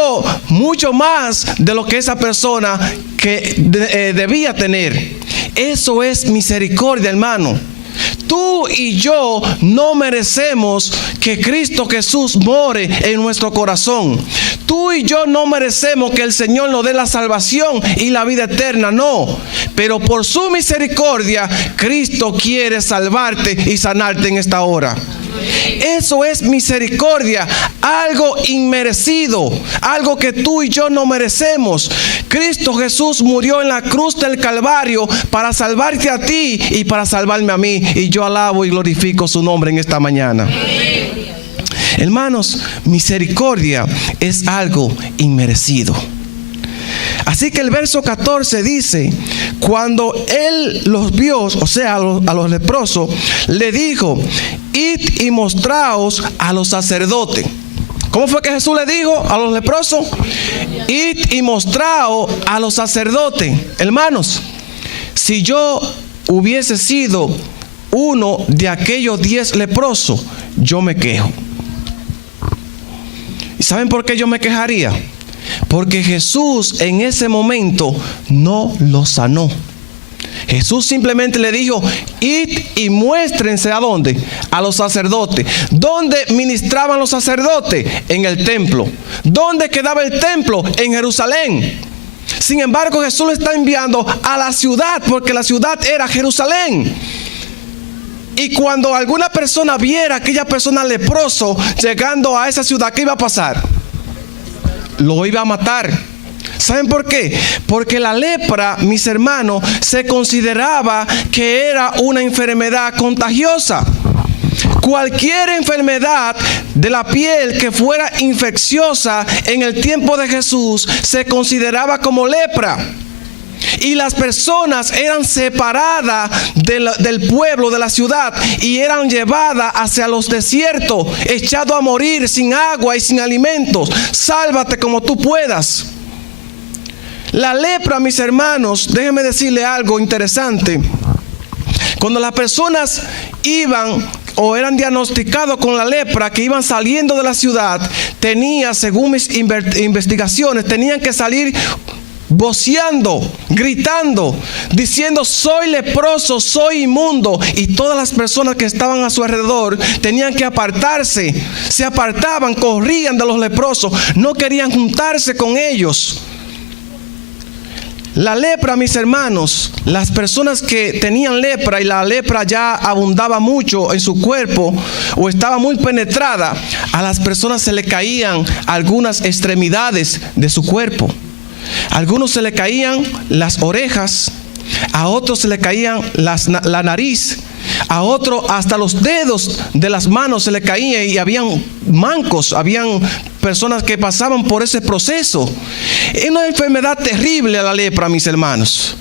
mucho más de lo que esa persona debía tener. Eso es misericordia, hermano. Tú y yo no merecemos que Cristo Jesús more en nuestro corazón. Tú y yo no merecemos que el Señor nos dé la salvación y la vida eterna, no. Pero por su misericordia, Cristo quiere salvarte y sanarte en esta hora. Eso es misericordia, algo inmerecido, algo que tú y yo no merecemos. Cristo Jesús murió en la cruz del Calvario para salvarte a ti y para salvarme a mí. Y yo alabo y glorifico su nombre en esta mañana. Hermanos, misericordia es algo inmerecido. Así que el verso 14 dice: cuando él los vio, o sea, a los leprosos, le dijo: id y mostraos a los sacerdotes. ¿Cómo fue que Jesús le dijo a los leprosos? Id y mostraos a los sacerdotes. Hermanos, si yo hubiese sido uno de aquellos 10 leprosos, yo me quejo. ¿Y saben por qué yo me quejaría? Porque Jesús en ese momento no lo sanó. Jesús simplemente le dijo: id y muéstrense ¿a dónde? A los sacerdotes. ¿Dónde ministraban los sacerdotes? En el templo. ¿Dónde quedaba el templo? En Jerusalén. Sin embargo, Jesús lo está enviando a la ciudad, porque la ciudad era Jerusalén. Y cuando alguna persona viera a aquella persona leproso llegando a esa ciudad, ¿qué iba a pasar? Lo iba a matar. ¿Saben por qué? Porque la lepra, mis hermanos, se consideraba que era una enfermedad contagiosa. Cualquier enfermedad de la piel que fuera infecciosa en el tiempo de Jesús se consideraba como lepra. Y las personas eran separadas del pueblo, de la ciudad, y eran llevadas hacia los desiertos, echados a morir sin agua y sin alimentos. Sálvate como tú puedas. La lepra, mis hermanos, déjenme decirle algo interesante. Cuando las personas iban o eran diagnosticados con la lepra, que iban saliendo de la ciudad, según mis investigaciones, tenían que salir voceando, gritando, diciendo: soy leproso, soy inmundo. Y todas las personas que estaban a su alrededor tenían que apartarse. Se apartaban, corrían de los leprosos, no querían juntarse con ellos. La lepra, mis hermanos, las personas que tenían lepra y la lepra ya abundaba mucho en su cuerpo o estaba muy penetrada, a las personas se le caían algunas extremidades de su cuerpo. A algunos se le caían las orejas, a otros se le caían la nariz, a otros hasta los dedos de las manos se le caían, y habían mancos, habían personas que pasaban por ese proceso. Es una enfermedad terrible la lepra, mis hermanos.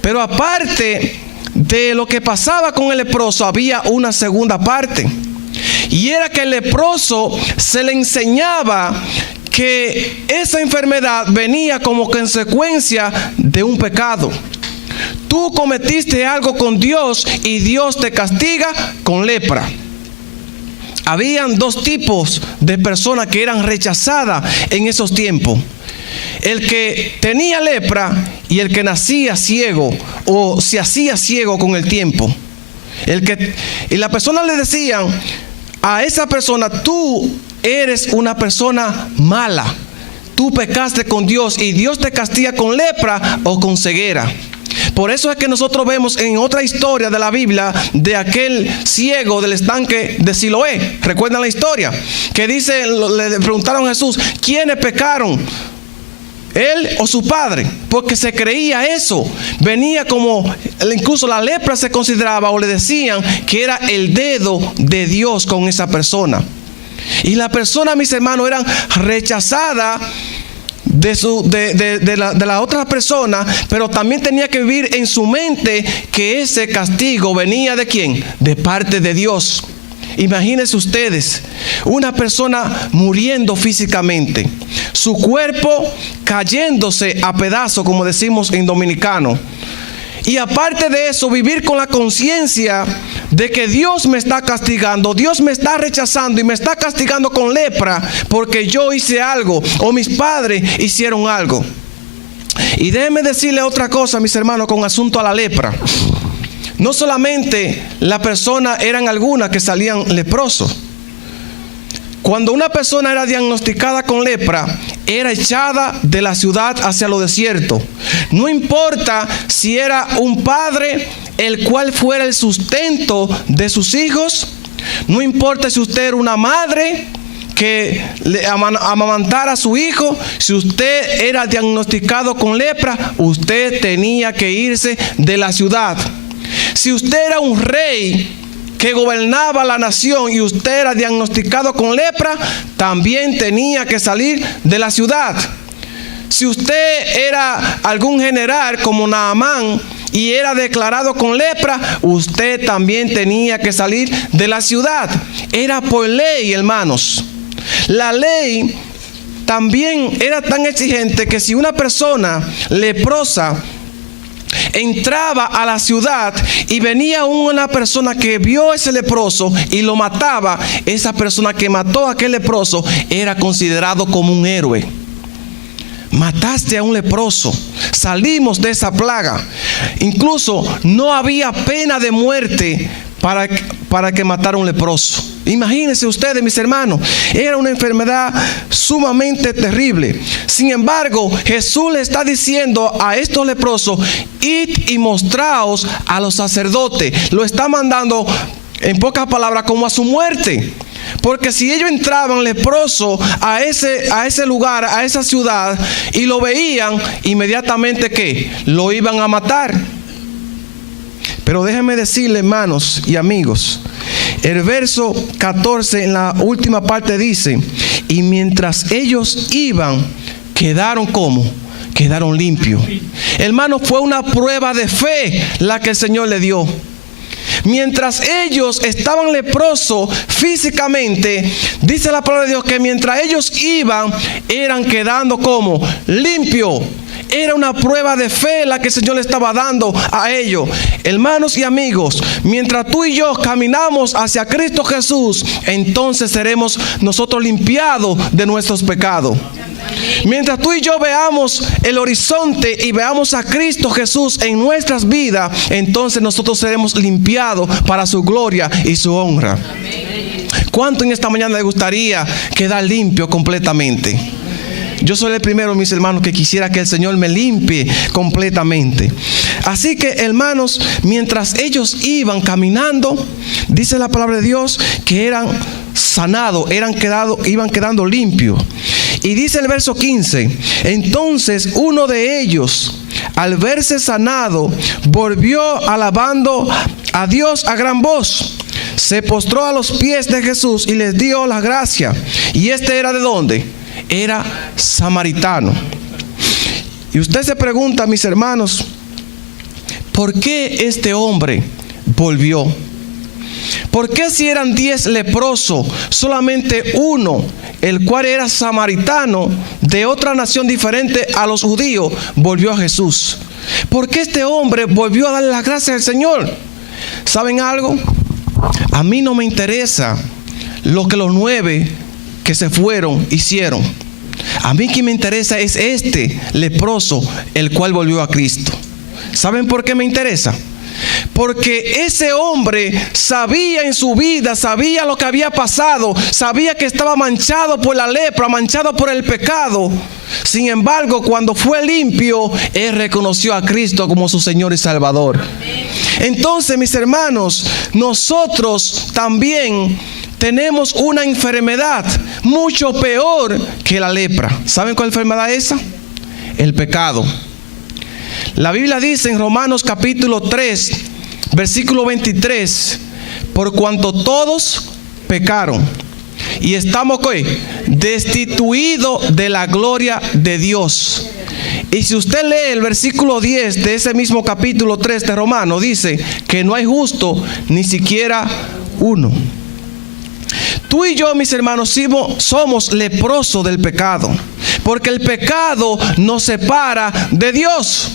Pero aparte de lo que pasaba con el leproso, había una segunda parte, y era que el leproso se le enseñaba que esa enfermedad venía como consecuencia de un pecado. Tú cometiste algo con Dios y Dios te castiga con lepra. Habían dos tipos de personas que eran rechazadas en esos tiempos. el que tenía lepra y el que nacía ciego o se hacía ciego con el tiempo. Y la persona le decían a esa persona: tú eres una persona mala, tú pecaste con Dios y Dios te castiga con lepra o con ceguera. Por eso es que nosotros vemos en otra historia de la Biblia de aquel ciego del estanque de Siloé. ¿Recuerdan la historia? Que dice, le preguntaron a Jesús: ¿quiénes pecaron? ¿Él o su padre? Porque se creía eso. Venía como, incluso la lepra se consideraba, o le decían que era el dedo de Dios con esa persona. Y la persona, mis hermanos, eran rechazadas de la otra persona, pero también tenía que vivir en su mente que ese castigo venía ¿de quién? De parte de Dios. Imagínense ustedes, una persona muriendo físicamente, su cuerpo cayéndose a pedazos, como decimos en dominicano. Y aparte de eso, vivir con la conciencia de que Dios me está castigando, Dios me está rechazando y me está castigando con lepra porque yo hice algo o mis padres hicieron algo. Y déjenme decirle otra cosa, mis hermanos, con asunto a la lepra. No solamente la persona, eran algunas que salían leprosos. Cuando una persona era diagnosticada con lepra, era echada de la ciudad hacia lo desierto. No importa si era un padre el cual fuera el sustento de sus hijos. No importa si usted era una madre que le amamantara a su hijo. Si usted era diagnosticado con lepra, usted tenía que irse de la ciudad. Si usted era un rey que gobernaba la nación y usted era diagnosticado con lepra, también tenía que salir de la ciudad. Si usted era algún general como Naamán y era declarado con lepra, usted también tenía que salir de la ciudad. Era por ley, hermanos. La ley también era tan exigente que si una persona leprosa entraba a la ciudad y venía una persona que vio a ese leproso y lo mataba, esa persona que mató a aquel leproso era considerado como un héroe. Mataste a un leproso, salimos de esa plaga. Incluso no había pena de muerte para que matara a un leproso. Imagínense ustedes, mis hermanos, era una enfermedad sumamente terrible. Sin embargo, Jesús le está diciendo a estos leprosos: id y mostraos a los sacerdotes. Lo está mandando, en pocas palabras, como a su muerte. Porque si ellos entraban leprosos a ese lugar, a esa ciudad, y lo veían, inmediatamente ¿qué? Lo iban a matar. Pero déjenme decirle, hermanos y amigos, el verso 14 en la última parte dice: y mientras ellos iban, quedaron ¿cómo? Quedaron limpios. Hermanos, fue una prueba de fe la que el Señor le dio. Mientras ellos estaban leprosos físicamente, dice la palabra de Dios que mientras ellos iban, eran quedando como limpios. Era una prueba de fe la que el Señor le estaba dando a ellos. Hermanos y amigos, mientras tú y yo caminamos hacia Cristo Jesús, entonces seremos nosotros limpiados de nuestros pecados. Mientras tú y yo veamos el horizonte y veamos a Cristo Jesús en nuestras vidas, entonces nosotros seremos limpiados para su gloria y su honra. ¿Cuánto en esta mañana le gustaría quedar limpio completamente? Yo soy el primero, mis hermanos, que quisiera que el Señor me limpie completamente. Así que, hermanos, mientras ellos iban caminando, dice la palabra de Dios que eran sanados, iban quedando limpios. Y dice el verso 15: entonces uno de ellos, al verse sanado, volvió alabando a Dios a gran voz. Se postró a los pies de Jesús y les dio las gracias. ¿Y este era de dónde? Era samaritano. Y usted se pregunta, mis hermanos, ¿por qué este hombre volvió? ¿Por qué si eran 10 leprosos, solamente uno, el cual era samaritano de otra nación diferente a los judíos, volvió a Jesús? ¿Por qué este hombre volvió a darle las gracias al Señor? ¿Saben algo? A mí no me interesa lo que los 9 que se fueron hicieron. A mí que me interesa es este leproso, el cual volvió a Cristo. ¿Saben por qué me interesa? Porque ese hombre sabía en su vida, sabía lo que había pasado, sabía que estaba manchado por la lepra, manchado por el pecado. Sin embargo, cuando fue limpio, él reconoció a Cristo como su Señor y Salvador. Entonces, mis hermanos, nosotros también tenemos una enfermedad mucho peor que la lepra. ¿Saben cuál enfermedad es esa? El pecado. La Biblia dice en Romanos capítulo 3, versículo 23, por cuanto todos pecaron y estamos destituidos de la gloria de Dios. Y si usted lee el versículo 10 de ese mismo capítulo 3 de Romanos, dice que no hay justo ni siquiera uno. Tú y yo, mis hermanos, somos leprosos del pecado, porque el pecado nos separa de Dios.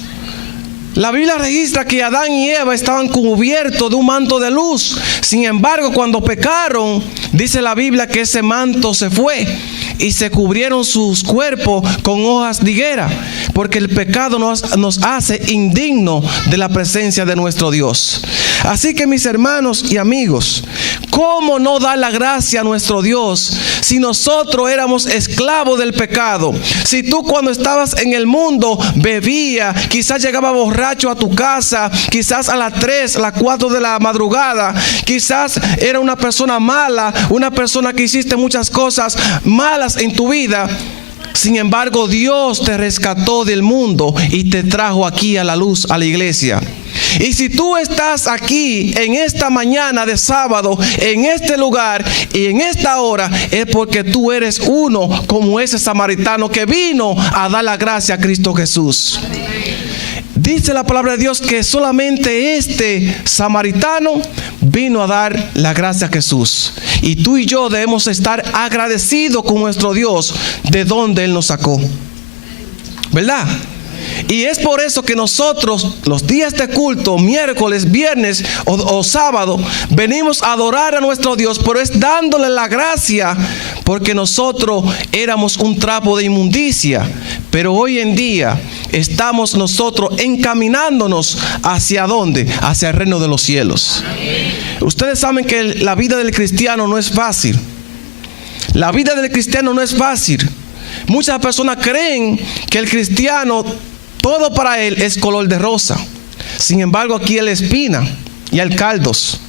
La Biblia registra que Adán y Eva estaban cubiertos de un manto de luz. Sin embargo, cuando pecaron, dice la Biblia que ese manto se fue y se cubrieron sus cuerpos con hojas de higuera, porque el pecado nos hace indignos de la presencia de nuestro Dios. Así que, mis hermanos y amigos, ¿cómo no dar la gracia a nuestro Dios si nosotros éramos esclavos del pecado? Si tú cuando estabas en el mundo bebías, quizás llegaba borracho a tu casa, quizás a las 3, a las 4 de la madrugada, quizás era una persona mala, una persona que hiciste muchas cosas malas en tu vida. Sin embargo, Dios te rescató del mundo y te trajo aquí a la luz, a la iglesia. Y si tú estás aquí en esta mañana de sábado, en este lugar y en esta hora, es porque tú eres uno como ese samaritano que vino a dar la gracia a Cristo Jesús. Dice la palabra de Dios que solamente este samaritano vino a dar la gracia a Jesús. Y tú y yo debemos estar agradecidos con nuestro Dios de donde Él nos sacó, ¿verdad? Y es por eso que nosotros los días de culto, miércoles, viernes o sábado, venimos a adorar a nuestro Dios, pero es dándole la gracia, porque nosotros éramos un trapo de inmundicia, pero hoy en día estamos nosotros encaminándonos ¿hacia dónde? Hacia el reino de los cielos. Ustedes saben que la vida del cristiano no es fácil. La vida del cristiano no es fácil. Muchas personas creen que el cristiano, todo para él es color de rosa. Sin embargo, aquí hay espina y hay caldos.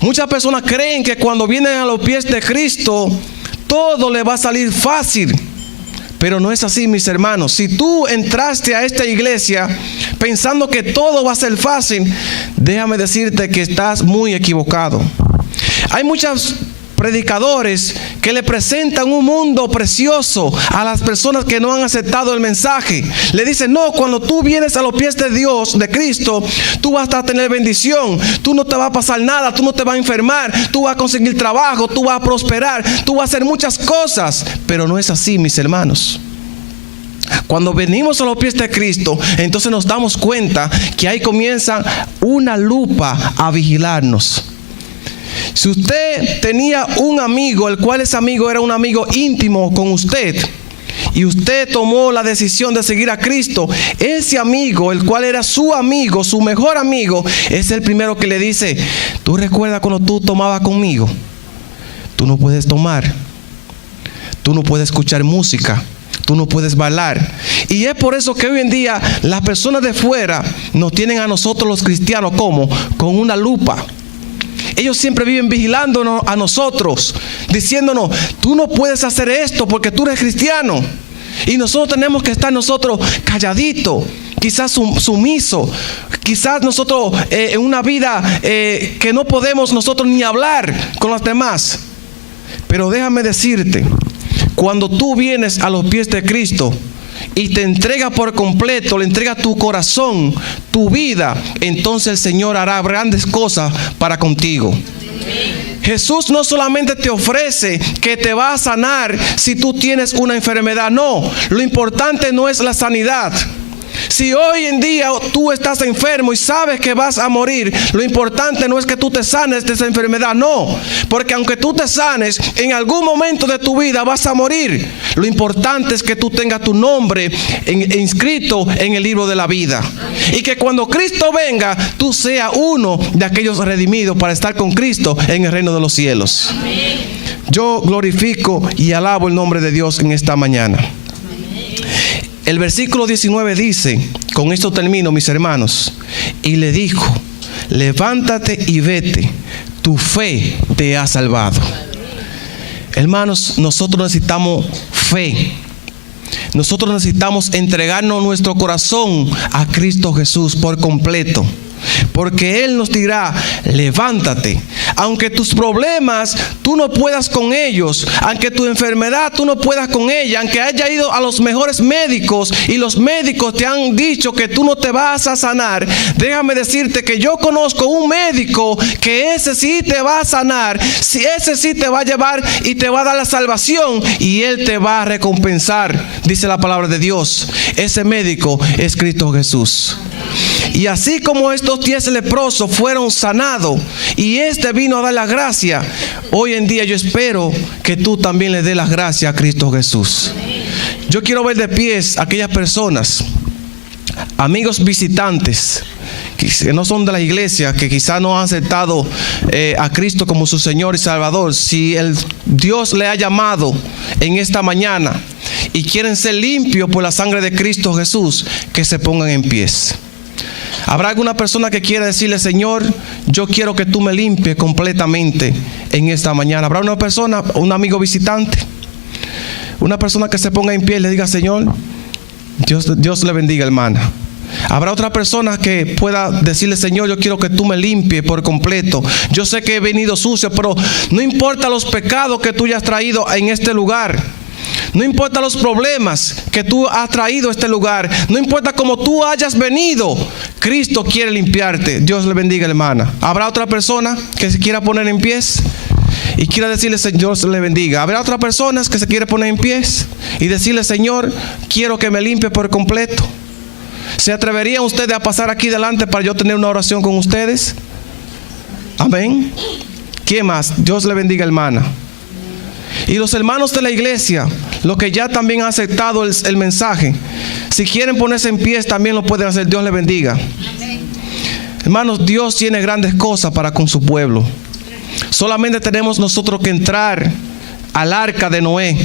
Muchas personas creen que cuando vienen a los pies de Cristo, todo le va a salir fácil. Pero no es así, mis hermanos. Si tú entraste a esta iglesia pensando que todo va a ser fácil, déjame decirte que estás muy equivocado. Hay muchos predicadores que le presentan un mundo precioso a las personas que no han aceptado el mensaje. Le dicen: no, cuando tú vienes a los pies de Dios, de Cristo, tú vas a tener bendición, tú no te va a pasar nada, tú no te vas a enfermar, tú vas a conseguir trabajo, tú vas a prosperar, tú vas a hacer muchas cosas. Pero no es así, mis hermanos. Cuando venimos a los pies de Cristo, entonces nos damos cuenta que ahí comienza una lupa a vigilarnos. Si usted tenía un amigo, el cual ese amigo era un amigo íntimo con usted, y usted tomó la decisión de seguir a Cristo, ese amigo, el cual era su amigo, su mejor amigo, es el primero que le dice: ¿tú recuerdas cuando tú tomabas conmigo? Tú no puedes tomar, tú no puedes escuchar música, tú no puedes bailar. Y es por eso que hoy en día las personas de fuera nos tienen a nosotros los cristianos como con una lupa. Ellos siempre viven vigilándonos a nosotros, diciéndonos: tú no puedes hacer esto porque tú eres cristiano. Y nosotros tenemos que estar nosotros calladitos, quizás sumisos, quizás nosotros en una vida que no podemos nosotros ni hablar con los demás. Pero déjame decirte, cuando tú vienes a los pies de Cristo y te entrega por completo, le entrega tu corazón, tu vida, entonces el Señor hará grandes cosas para contigo. Jesús no solamente te ofrece que te va a sanar si tú tienes una enfermedad. No, lo importante no es la sanidad, Si hoy en día tú estás enfermo y sabes que vas a morir, lo importante no es que tú te sanes de esa enfermedad, no. Porque aunque tú te sanes, en algún momento de tu vida vas a morir. Lo importante es que tú tengas tu nombre inscrito en el libro de la vida. Y que cuando Cristo venga, tú seas uno de aquellos redimidos para estar con Cristo en el reino de los cielos. Yo glorifico y alabo el nombre de Dios en esta mañana. El versículo 19 dice, con esto termino, mis hermanos, y le dijo: levántate y vete, tu fe te ha salvado. Hermanos, nosotros necesitamos fe. Nosotros necesitamos entregarnos nuestro corazón a Cristo Jesús por completo. Porque Él nos dirá: levántate. Aunque tus problemas tú no puedas con ellos, aunque tu enfermedad tú no puedas con ella, aunque haya ido a los mejores médicos y los médicos te han dicho que tú no te vas a sanar, déjame decirte que yo conozco un médico que ese sí te va a sanar, si ese sí te va a llevar y te va a dar la salvación, y Él te va a recompensar, dice la palabra de Dios. Ese médico es Cristo Jesús. Y así como estos 10 leprosos fueron sanados y este vino a dar la gracia, hoy en día yo espero que tú también le des las gracias a Cristo Jesús. Yo quiero ver de pies a aquellas personas, amigos visitantes, que no son de la iglesia, que quizás no han aceptado a Cristo como su Señor y Salvador. Si Dios le ha llamado en esta mañana y quieren ser limpios por la sangre de Cristo Jesús, que se pongan en pies. ¿Habrá alguna persona que quiera decirle: Señor, yo quiero que tú me limpies completamente en esta mañana? ¿Habrá una persona, un amigo visitante? Una persona que se ponga en pie y le diga: Señor, Dios le bendiga, hermana. ¿Habrá otra persona que pueda decirle: Señor, yo quiero que tú me limpies por completo? Yo sé que he venido sucio, pero no importa los pecados que tú hayas traído en este lugar. No importa los problemas que tú has traído a este lugar. No importa cómo tú hayas venido. Cristo quiere limpiarte. Dios le bendiga, hermana. ¿Habrá otra persona que se quiera poner en pies y quiera decirle: Dios le bendiga? ¿Habrá otra persona que se quiere poner en pies y decirle: Señor, quiero que me limpie por completo? ¿Se atreverían ustedes a pasar aquí delante para yo tener una oración con ustedes? Amén. ¿Quién más? Dios le bendiga, hermana. Y los hermanos de la iglesia, los que ya también han aceptado el mensaje, si quieren ponerse en pie también lo pueden hacer. Dios les bendiga. Hermanos, Dios tiene grandes cosas para con su pueblo. Solamente tenemos nosotros que entrar al arca de Noé.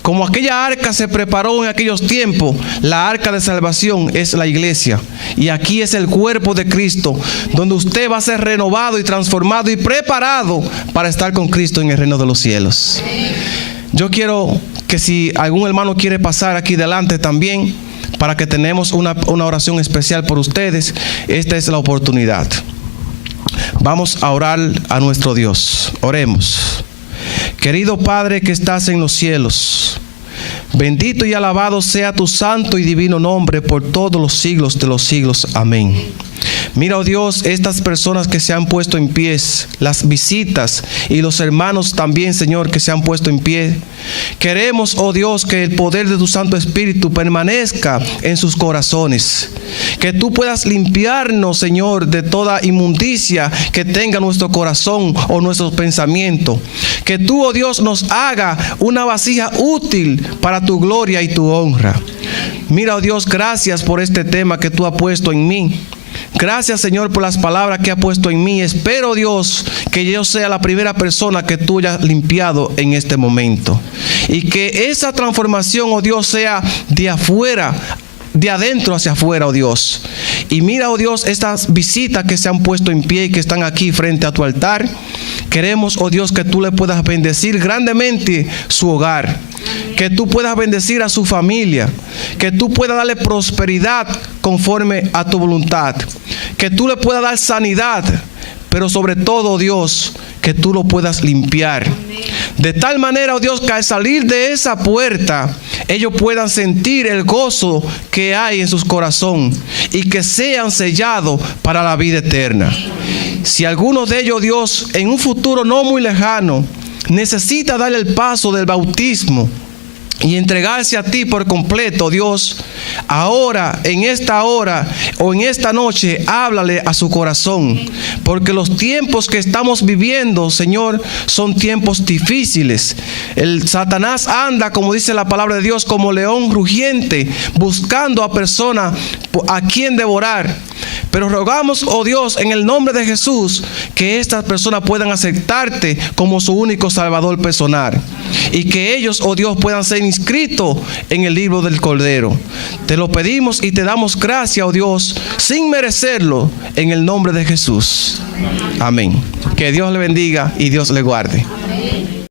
Como aquella arca se preparó en aquellos tiempos, la arca de salvación es la iglesia. Y aquí es el cuerpo de Cristo, donde usted va a ser renovado y transformado y preparado para estar con Cristo en el reino de los cielos. Yo quiero que si algún hermano quiere pasar aquí delante también, para que tenemos una oración especial por ustedes, esta es la oportunidad. Vamos a orar a nuestro Dios. Oremos. Querido Padre que estás en los cielos, bendito y alabado sea tu santo y divino nombre por todos los siglos de los siglos. Amén. Mira, oh Dios, estas personas que se han puesto en pie, las visitas y los hermanos también, Señor, que se han puesto en pie. Queremos, oh Dios, que el poder de tu Santo Espíritu permanezca en sus corazones. Que tú puedas limpiarnos, Señor, de toda inmundicia que tenga nuestro corazón o nuestros pensamientos. Que tú, oh Dios, nos haga una vasija útil para tu gloria y tu honra. Mira, oh Dios, gracias por este tema que tú has puesto en mí. Gracias, Señor, por las palabras que ha puesto en mí. Espero, Dios, que yo sea la primera persona que tú hayas limpiado en este momento. Y que esa transformación, oh Dios, sea de afuera, de adentro hacia afuera, oh Dios. Y mira, oh Dios, estas visitas que se han puesto en pie y que están aquí frente a tu altar. Queremos, oh Dios, que tú le puedas bendecir grandemente su hogar. Que tú puedas bendecir a su familia. Que tú puedas darle prosperidad conforme a tu voluntad. Que tú le puedas dar sanidad. Pero sobre todo, Dios, que tú lo puedas limpiar. De tal manera, oh Dios, que al salir de esa puerta, ellos puedan sentir el gozo que hay en sus corazones y que sean sellados para la vida eterna. Si alguno de ellos, Dios, en un futuro no muy lejano, necesita dar el paso del bautismo, y entregarse a ti por completo, Dios, ahora, en esta hora o en esta noche, háblale a su corazón, porque los tiempos que estamos viviendo, Señor, son tiempos difíciles. El Satanás anda, como dice la palabra de Dios, como león rugiente, buscando a personas a quien devorar. Pero rogamos, oh Dios, en el nombre de Jesús, que estas personas puedan aceptarte como su único Salvador personal, y que ellos, oh Dios, puedan ser inscritos en el libro del Cordero. Te lo pedimos y te damos gracias, oh Dios, sin merecerlo, en el nombre de Jesús. Amén. Que Dios le bendiga y Dios le guarde.